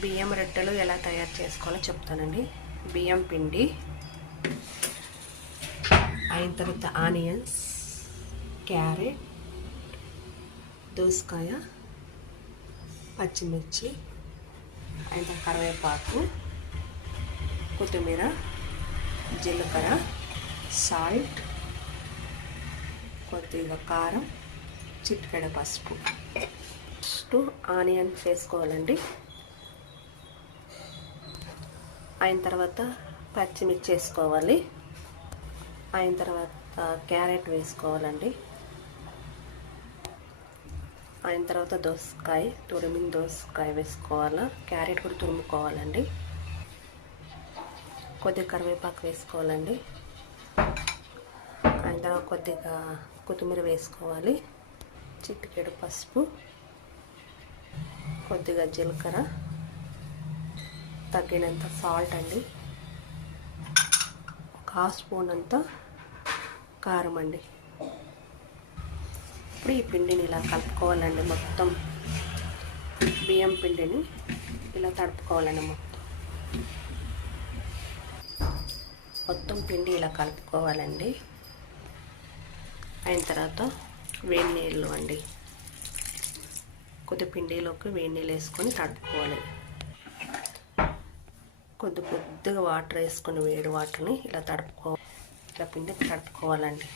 బియ్యం రొట్టెలు ఎలా తయారు చేసుకోవాలో చెప్తానండి. బియ్యం పిండి అయిన తర్వాత ఆనియన్స్, క్యారెట్, దోసకాయ, పచ్చిమిర్చి, అయిన కరివేపాకు, కొత్తిమీర, జీలకర్ర, సాల్ట్, కొద్దిగా కారం, చిటికెడ పసుపు. ఫస్ట్ ఆనియన్స్ వేసుకోవాలండి. అయిన తర్వాత పచ్చిమిర్చి వేసుకోవాలి. అయిన తర్వాత క్యారెట్ వేసుకోవాలండి. అయిన తర్వాత దోసకాయ, తురిమిన దోసకాయ వేసుకోవాలి. క్యారెట్ కూడా తురుముకోవాలండి. కొద్దిగా కరివేపాకు వేసుకోవాలండి. అయిన తర్వాత కొద్దిగా కొత్తిమీర వేసుకోవాలి. చిటికెడు పసుపు, కొద్దిగా జీలకర్ర, తగినంత సాల్ట్ అండి, ఒక హాఫ్ స్పూన్ అంత కారం అండి. ఇప్పుడు ఈ పిండిని ఇలా కలుపుకోవాలండి. మొత్తం బియ్యం పిండిని ఇలా తడుపుకోవాలండి. మొత్తం పిండి ఇలా కలుపుకోవాలండి. అయిన తర్వాత వేడి నీళ్ళు అండి, కొద్ది పిండిలోకి వేడి నీళ్ళు వేసుకొని తడుపుకోవాలి. కొద్దిగా వాటర్ వేసుకొని వేడి వాటర్ని ఇలా ఇలా పిండి తడుపుకోవాలండి.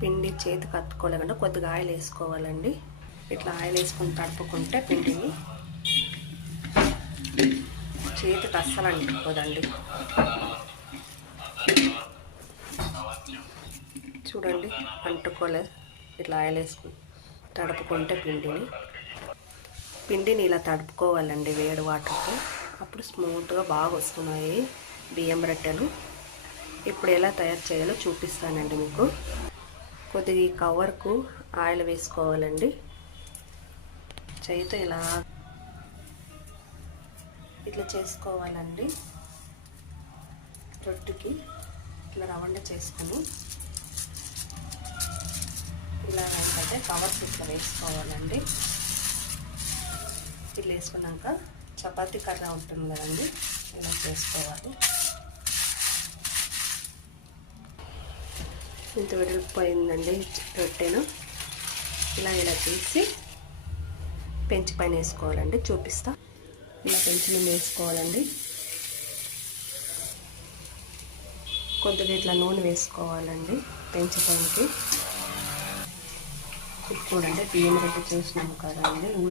పిండి చేతికి కట్టుకోలేకుండా కొద్దిగా ఆయిల్ వేసుకోవాలండి. ఇట్లా ఆయిల్ వేసుకొని తడుపుకుంటే పిండిని చేతికి అస్సలు అంటుకోదండి. చూడండి, అంటుకోలేదు. ఇట్లా ఆయిల్ వేసుకుని తడుపుకుంటే పిండిని ఇలా తడుపుకోవాలండి వేడి వాటర్తో. అప్పుడు స్మూత్గా బాగా వస్తున్నాయి బియ్యం రొట్టెలు. ఇప్పుడు ఎలా తయారు చేయాలో చూపిస్తానండి మీకు. కొద్దిగా ఈ కవర్కు ఆయిల్ వేసుకోవాలండి. చేయితో ఇట్లా చేసుకోవాలండి. రొట్టెకి ఇట్లా రౌండ్ చేసుకొని ఇలా ఏంటంటే కవర్స్ ఇట్లా వేసుకోవాలండి. ఇట్లా వేసుకున్నాక చపాతీ కర్ర ఉంటుంది కదండి, ఇలా చేసుకోవాలి. ఇంత వెడల్పోయిందండి రొట్టెను. ఇలా తీసి పెంచి పైన వేసుకోవాలండి. చూపిస్తా. ఇలా పెంచి మీద వేసుకోవాలండి. కొద్దిగా ఇట్లా నూనె వేసుకోవాలండి పెంచి పైనకి. చూడండి, బియ్యం రొట్టె చేసినాము కదండి.